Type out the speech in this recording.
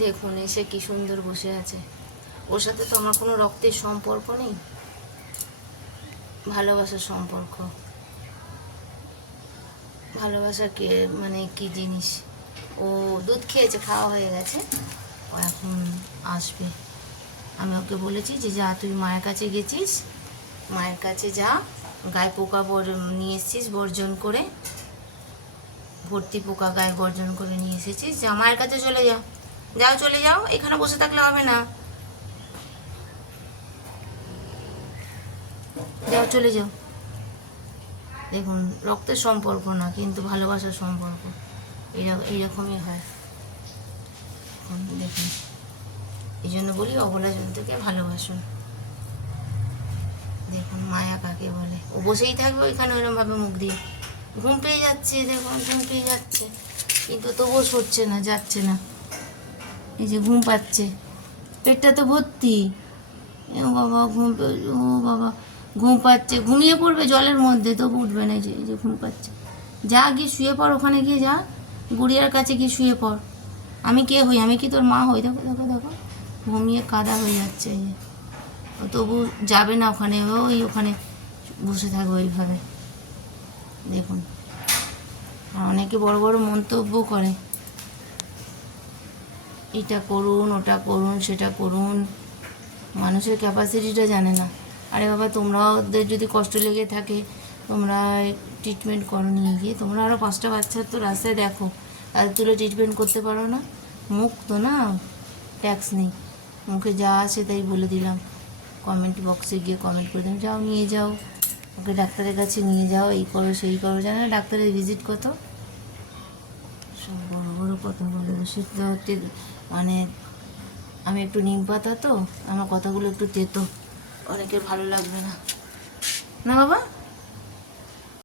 দেখুন এসে কি সুন্দর বসে আছে। ওর সাথে তো আমার কোনো রক্তের সম্পর্ক নেই, ভালোবাসার সম্পর্ক। ভালোবাসা কে মানে কি জিনিস। ও দুধ খেয়েছে, খাওয়া হয়ে গেছে, ও এখন আসবে। আমি ওকে বলেছি যে যা তুই মায়ের কাছে গেছিস, মায়ের কাছে যা, গায়ে পোকা নিয়ে এসেছিস বর্জন করে, ভর্তি পোকা গায়ে বর্জন করে নিয়ে এসেছিস, যা মায়ের কাছে চলে যাও। যাও, চলে যাও, এখানে বসে থাকলে হবে না, যাও চলে যাও। দেখুন রক্তের সম্পর্ক না, কিন্তু ভালোবাসার সম্পর্ক এইরকমই হয়। দেখুন এই জন্য বলি অবলা জন্তুকে ভালোবাসুন। দেখুন মায়া কাকে বলে। ও বসেই থাকবে ওইখানে ওইরকমভাবে মুখ দিয়ে। ঘুম পেয়ে যাচ্ছে, দেখুন ঘুম পেয়ে যাচ্ছে, কিন্তু তবুও সরছে না, যাচ্ছে না। এই যে ঘুম পাচ্ছে, পেটটা তো ভর্তি। ও বাবা ও বাবা ঘুম পাচ্ছে, ঘুমিয়ে পড়বে জলের মধ্যে, তবু উঠবে না। এই যে ঘুম পাচ্ছে। যা গিয়ে শুয়ে পড়, ওখানে গিয়ে যা, গুড়িয়ার কাছে গিয়ে শুয়ে পড়। আমি কে হই? আমি কি তোর মা হই? দেখো দেখো দেখো, ঘুমিয়ে কাদা হয়ে যাচ্ছে। এই যে ও তবু যাবে না ওখানে, ওই ওখানে বসে থাকবে ওইভাবে। দেখুন অনেকে বড় বড় মন্তব্য করে, এটা করুন, ওটা করুন, সেটা করুন, মানুষের ক্যাপাসিটিটা জানে না। আরে বাবা, তোমরাদের যদি কষ্ট লেগে থাকে, তোমরা ট্রিটমেন্ট করো, নিয়ে গিয়ে তোমরা আরও 5টা বাচ্চার তো রাস্তায় দেখো, তাদের তুলে ট্রিটমেন্ট করতে পারো না? মুখ তো না, ট্যাক্স নেই, মুখে যা আসে তাই বলে দিলাম, কমেন্ট বক্সে গিয়ে কমেন্ট করে দিলাম, যাও নিয়ে যাও, ওকে ডাক্তারের কাছে নিয়ে যাও, এই করো সেই করো। জানে না ডাক্তারের ভিজিট কত? সব বড় বড় কথা বলে বসে। মানে আমি একটু নিম পাতা তো, আমার কথাগুলো একটু তেতো, অনেকের ভালো লাগবে না, না বাবা।